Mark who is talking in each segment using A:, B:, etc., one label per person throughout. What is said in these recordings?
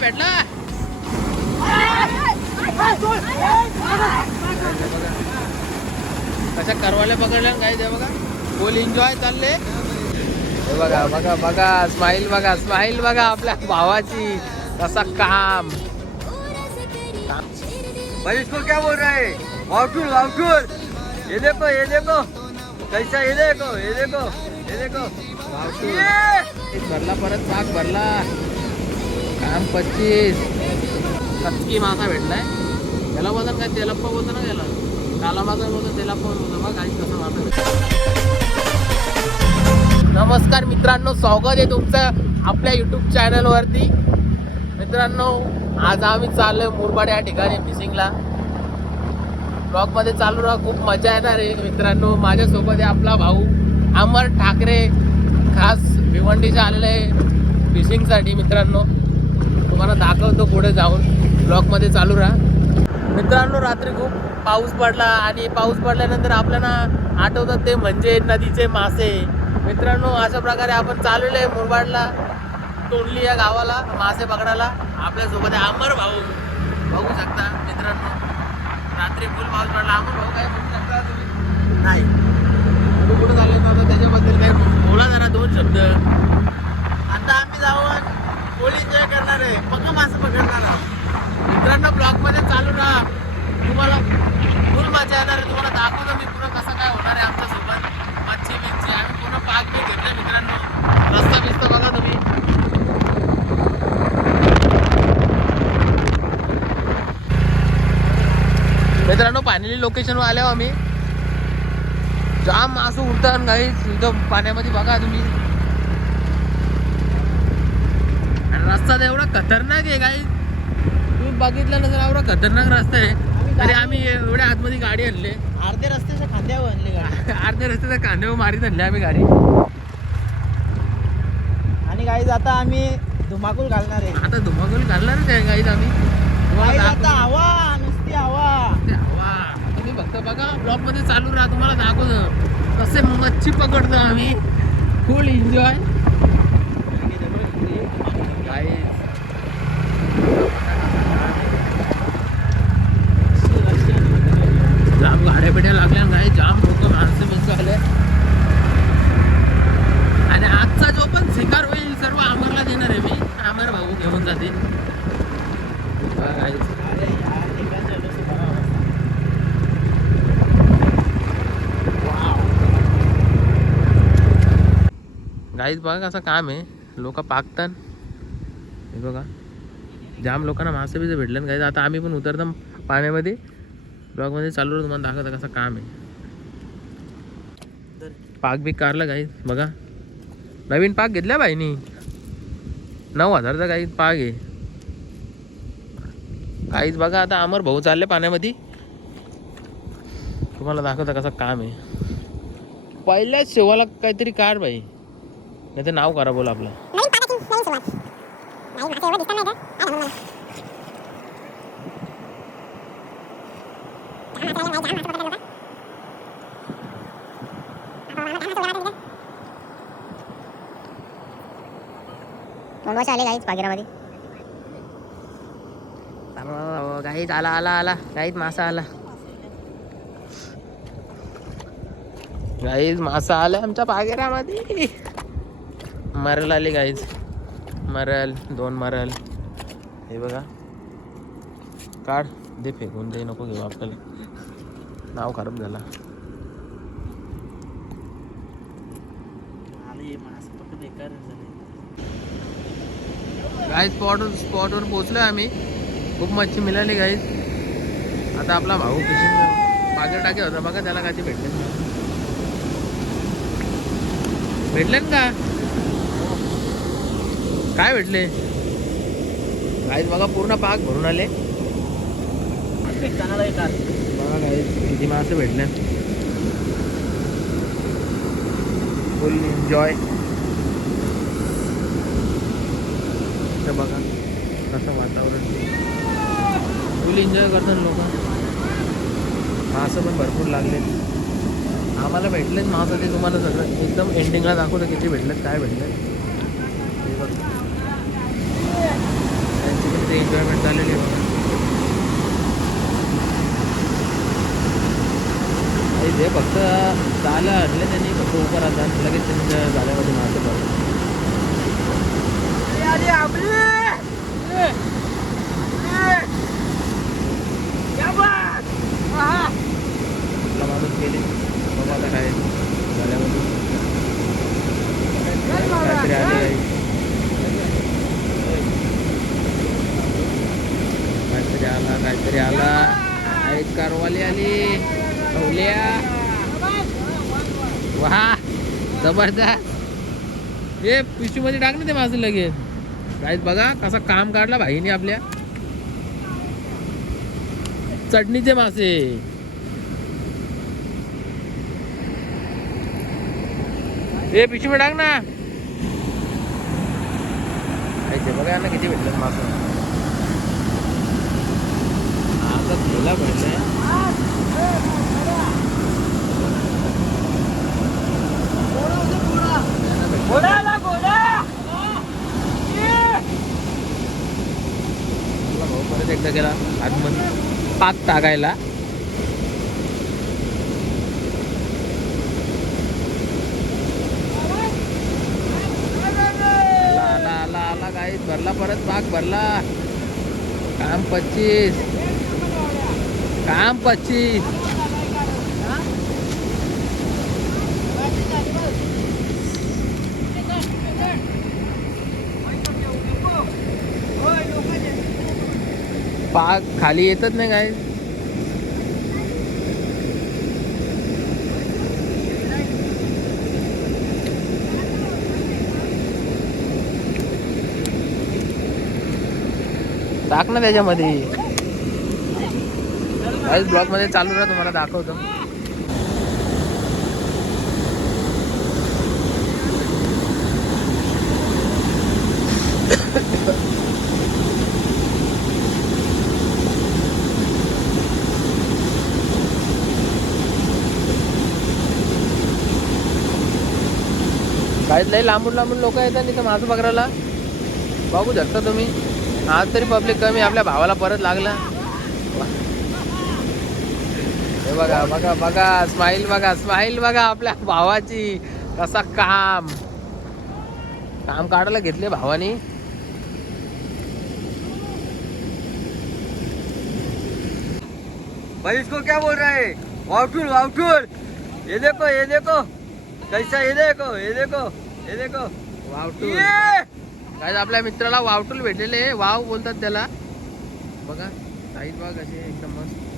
A: भेटला. कशा करवाल्या पकडल्या काय ते बघा. फुल एन्जॉय चालले. हे बघा बघा बघा स्माईल बघा स्माईल बघा आपल्या भावाची. कसा काम.
B: भाई इसको क्या बोल रहा है? वाउटूर वाउटूर ये देखो ये देखो. कैसा ये देखो ये देखो ये देखो.
A: भरला परत पाक भरला. काम पच्चीस. कचकी मासा भेटलाय. त्याला वजन काय तेलप्पा बोलतो ना त्याला काला माझा बोलतो तेलप्पा बोलतो बघ काही कसं मासा नमस्कार मित्रांनो स्वागत आहे तुमचं आपल्या युट्यूब चॅनलवरती मित्रांनो आज आम्ही चाललोय मुरबाड या ठिकाणी फिशिंगला ब्लॉगमध्ये चालू राहा खूप मजा येणार आहे. मित्रांनो माझ्यासोबत आहे आपला भाऊ अमर ठाकरे. खास भिवंडीच्या आलेले आहे फिशिंगसाठी मित्रांनो. तुम्हाला दाखवतो पुढे जाऊन. ब्लॉकमध्ये चालू राहा. मित्रांनो रात्री खूप पाऊस पडला आणि पाऊस पडल्यानंतर आपल्याला आठवतात ते म्हणजे नदीचे मासे. मित्रांनो अशा प्रकारे आपण चाललेलो आहे मुरबाडला तोंडली या गावाला मासे पकडायला. आपल्यासोबत आहे अमर भाऊ. बघू शकता मित्रांनो. रात्री फुल पाऊस पडला. अमर भाऊ काय बघू शकता तुम्ही? नाही. कुठं चालले त्याच्याबद्दल काय बोला जरा दोन शब्द.
B: आता आम्ही जाऊन होळी एन्जॉय करणार आहे. पक्का मासे पकडणार
A: मित्रांनो ब्लॉगमध्ये चालू राहा. तुम्हाला फुल मजा येणार आहे. तुम्हाला दाखवतो मी पूर्ण कसं काय होणार आहे आमच्यासोबत मच्छी बिच्छी. आम्ही पूर्ण पाक बी घेतलं मित्रांनो. रस्ता बिस्ता बघा तुम्ही. मित्रांनो पाणीली लोकेशनवर आल्यावर आम्ही जाम मासू उडतात काही एकदम पाण्यामध्ये बघा तुम्ही आणि रस्ता तर एवढा खतरनाक आहे काही तुम्ही बघितलं नसेल एवढा खतरनाक रस्ता आहे. तरी आम्ही एवढ्या आतमध्ये गाडी आणले.
B: अर्ध्या रस्त्याच्या खांद्यावर आणली गाडी.
A: अर्ध्या रस्त्याचा कांद्यावर मारीत आणले आम्ही गाडी.
B: आणि गाईज आता आम्ही धुमाकूल घालणार आहे.
A: आता धुमाकूल घालणारच आहे गाईत आम्ही.
B: गाईज आता. हवा नुसती हवा.
A: ते हवा. तुम्ही फक्त बघा ब्लॉकमध्ये चालू राहा तुम्हाला दाखवतो. कसे मच्छी पकडतो आम्ही. फुल एन्जॉय जाम गाड्या बिड्या लागल्या काय जाम लोक माणसं बिणसं आले आणि आजचा जो पण शिकार होईल सर्व अमरला देणार आहे मी अमर भाऊ घेऊन जातील बघा guys.
B: अरे यार ठिकाण झालं सुद्धा.
A: साईज बघा कसं काम आहे. लोक पाकतात. हे बघा. जाम लोकांना मासे बिसे भेटले गाईज आता आम्ही पण उतरतो पाण्यामध्ये. ब्लॉगमध्ये चालू राहतो तुम्हाला दाखवता कसं काम आहे. पाक बी कारला काही बघा. नवीन पाक घेतला बाईनी. नऊ हजारचा काही पाक आहे. काहीच बघा आता अमर भाऊ चालले पाण्यामध्ये. तुम्हाला दाखवता कसं काम आहे. पहिल्याच शेवाला काहीतरी कार बाई. नाही तर नाव करा बोला आपलं.
C: वर्ष आले गाईच पागिरामध्ये
A: गाईत आला आला आला गाईत मासा आला. गाईज मासा आला आमच्या पागेरामध्ये मरल आली गाईज मरल दोन मरल हे बघा. काढ. दे फेकून दे नको घेऊ आपल्याला. नाव खराब झाला. गाईज स्पॉटवर स्पॉटवर पोहोचलोय आम्ही. खूप मच्छी मिळाली गाईज आता आपला भाऊ फिशिंग बाजार टाके होता. बघा त्याला काय भेटले. भेटले का? काय भेटले? गाईज बघा पूर्ण पाक भरून आले. बघा गाईज किती मासे भेटले. फुल एन्जॉय बघा कसं वातावरण. फुल एन्जॉय करतात लोक. मासं पण भरपूर लागले. आम्हाला भेटलेच मासं ते तुम्हाला सगळं एकदम एंडिंगला दाखवतं किती भेटलेत काय भेटले हे त्यांची एन्जॉयमेंट झालेली आहे. ते फक्त चाला हटले त्यांनी फक्त उभं राहतात लगेच त्यांच्या आपला! माणूस गेले. बघा आता काय? जाळ्यामध्ये. काहीतरी आले आहे काहीतरी आला आला. एक कारवाली आली. ठेवल्या. वा जबरदस्त. हे पिशूमध्ये टाक ना ते माझं लगेच. काहीच बघा कसा काम काढला भाईने आपल्या. चटणीचे मासे. हे पिशवी टाक ना. बघा ना किती भेटलं मासे. आपला भाऊ परत एकदा गेला. आतमध्ये पाक टाकायला. आला आला आला काहीच भरला परत पाक भरला. काम पच्चीस. काम पच्चीस पाक खाली येतच नाही काय टाक ना त्याच्यामध्ये. काहीच ब्लॉगमध्ये चालू राहा तुम्हाला दाखवतो. काहीच लई लांबून लांबून लोक येतात नाही तर माझं पकडायला. बघू शकता तुम्ही. आज तरी पब्लिक कमी आपल्या भावाला परत लागला वा. हे बघा बघा बघा स्माईल बघा स्माईल बघा आपल्या भावाची. कसा काम. काम काढायला घेतले भावानी.
B: भाई इसको क्या बोल रहा है? वाउटूल वाउटूल ये देखो ये देखो. कैसा ये देखो ये देखो ये देखो.
A: वावटूल
B: ये!
A: काय आपल्या मित्राला वावटूल भेटलेले. वाव बोलतात त्याला. बघा साईज बघा आहे, एकदम मस्त.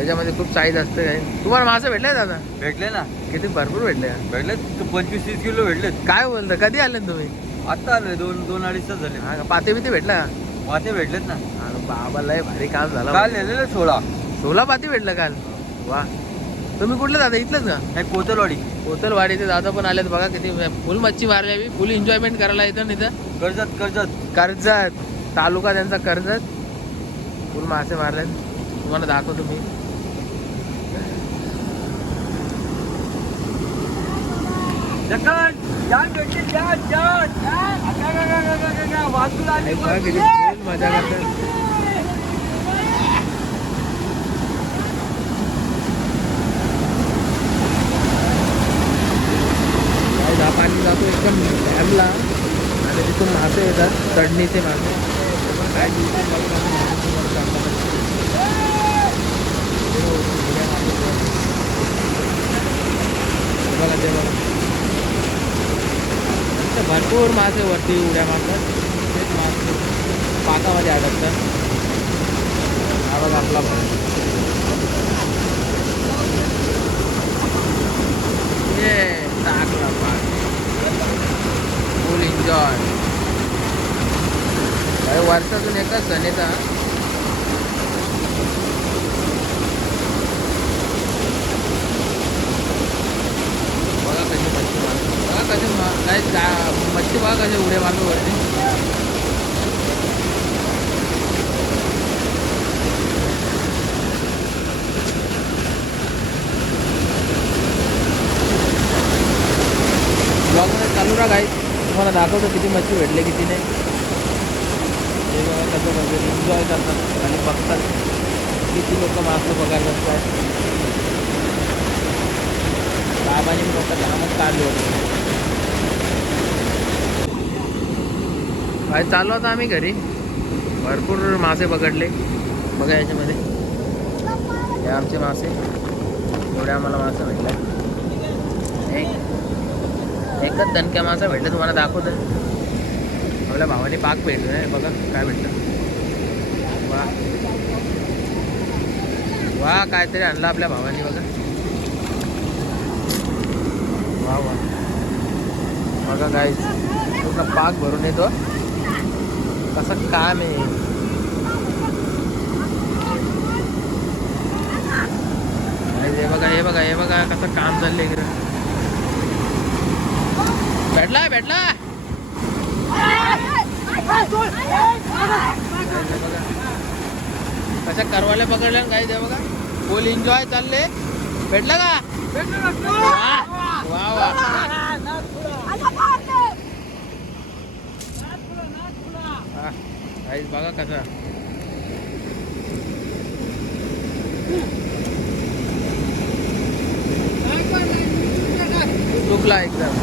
A: त्याच्यामध्ये खूप साईज असते काय तुम्हाला मासे भेटले दादा?
B: भेटले ना.
A: किती भरपूर भेटले?
B: भेटले पंचवीस तीस किलो भेटलेत.
A: काय बोलता? कधी आले न तुम्ही?
B: आता आले दोन दोन अडीच तास झाले.
A: हा? पाते बिते भेटला?
B: माते भेटलेत ना.
A: अरे बाबा लय भारी काम झालं.
B: काल नेलेले सोळा.
A: सोला पाती भेटलं काल? वा. तुम्ही कुठलं दादा? इथलंच का?
B: हे कोतलवाडी.
A: कोतलवाडीचे दादा पण आलेत बघा किती फुल मच्छी मारली फुल एन्जॉयमेंट करायला येतं ना इथं.
B: कर्जत कर्जत.
A: कर्जत. तालुका त्यांचा कर्जत. फुल मासे मारले तुम्हाला दाखवतो मी. मजा करतात पाणी जातो एकदम. डॅमला आणि तिथून मासे येतात. चढणीचे मासे. काय दिवशी बघा मासे वर टाकतात. बघा ते बघा इथं भरपूर मासे वरती उड्या मारतात. तेच मासे पाकामध्ये अडकतात. बघा आपला ये टाकला पाक. फुल एन्जॉय काही वर्षातून एकच सण येतात बघा कशी मच्छी भाग बघा कशी उड्या मारतो वरती ब्लॉगमध्ये चालू राहा काही तुम्हाला दाखवतो किती मच्छी भेटले किती नाही. हे बघा कसं एन्जॉय करतात आणि बघतात. किती लोक मासे बघायला बसतात. बाबाने बघतात कामच काढले होते. चाललो आता आम्ही घरी. भरपूर मासे पकडले. बघा याच्यामध्ये. हे आमचे मासे. एवढे आम्हाला मासे भेटले. एक एकच दणक्या मासा भेटलं तुम्हाला दाखवत. आपल्या भावाने पाक भेटलं नाही बघा काय भेटलं. वा वा काहीतरी आणलं आपल्या भावाने बघा. वा वा बघा काय पूर्ण पाक भरून येतो. कसं काम आहे? हे बघा हे बघा हे बघा कसं काम चाललंय इकडं. भेटला भेटला. कशा करवाल्या पकडल्या काय ते बघा. फुल एन्जॉय चालले भेटला का? वा वा हा, काहीच बघा कसा चुकला एकदम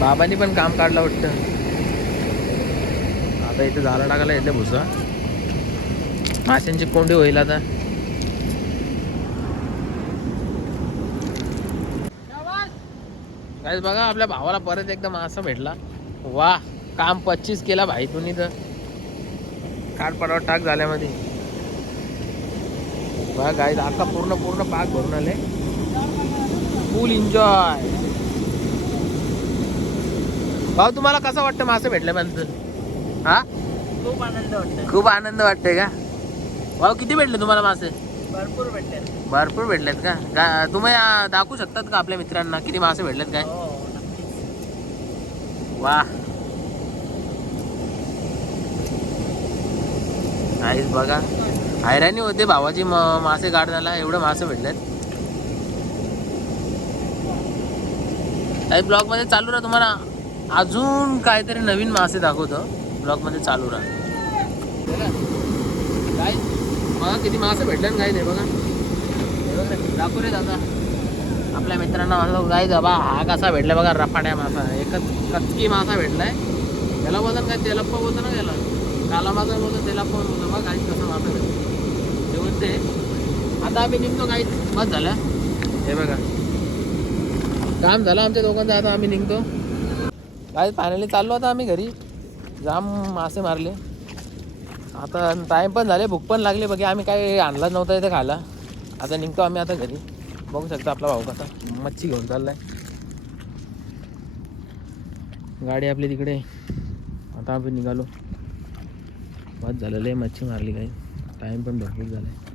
A: बाबांनी पण काम काढलं वाटतं. आता इथे झाला टाकायला येते भुसा. माशांची कोंडी होईल आता. काय बघा आपल्या भावाला परत एकदा मासा भेटला. वा काम पच्चीस केला भाई तुम्ही तर. काठ पडावर टाक झाल्यामध्ये. बघा गाय आता पूर्ण पूर्ण पाक भरून आले. फुल एन्जॉय भाऊ तुम्हाला कसं वाटतं मासे भेटल्यानंतर? हा?
B: खूप आनंद वाटतो
A: खूप आनंद वाटतंय का? भाऊ किती भेटले तुम्हाला मासे?
B: भरपूर भेटले.
A: भरपूर भेटलेत का? तुम्ही दाखवू शकतात का आपल्या मित्रांना किती मासे भेटलेत काय? वा. काहीच बघा. हैराणी होते भावाची मासे काढण्याला एवढे मासे भेटलेत. काही ब्लॉगमध्ये चालू राहा तुम्हाला. अजून काहीतरी नवीन मासे दाखवतो. ब्लॉगमध्ये चालू राहा. काय किती मासे भेटले काही काय ते बघा. हे बघा, दाखवू रे दादा. आपल्या मित्रांना म्हणलं काय जबा हा कसा भेटला बघा रफाड्या मासा. एकच कचकी मासा भेटलाय. त्याला बोलतात काय? तेलप्पा बोलतो ना त्याला काला मासा बोलतो तेलप्पा बोलतो बघ काही कसा मासा भेटतो. ते. आता आम्ही निघतो काही बस झालं. हे बघा. काम झालं आमच्या दोघांचं आता आम्ही निघतो. काय फायनली चाललो आता आम्ही घरी. जाम मासे मारले. आता टाईम पण झाले भूक पण लागली. बघा आम्ही काही आणलं नव्हतं इथे खायला. आता निघतो आम्ही आता घरी. बघू शकता आपला भाऊ कसा मच्छी घेऊन चाललाय. गाडी आपली तिकडे. आता आपण निघालो. बस झालेलं आहे मच्छी मारली काही. टाईम पण भरपूर झाला आहे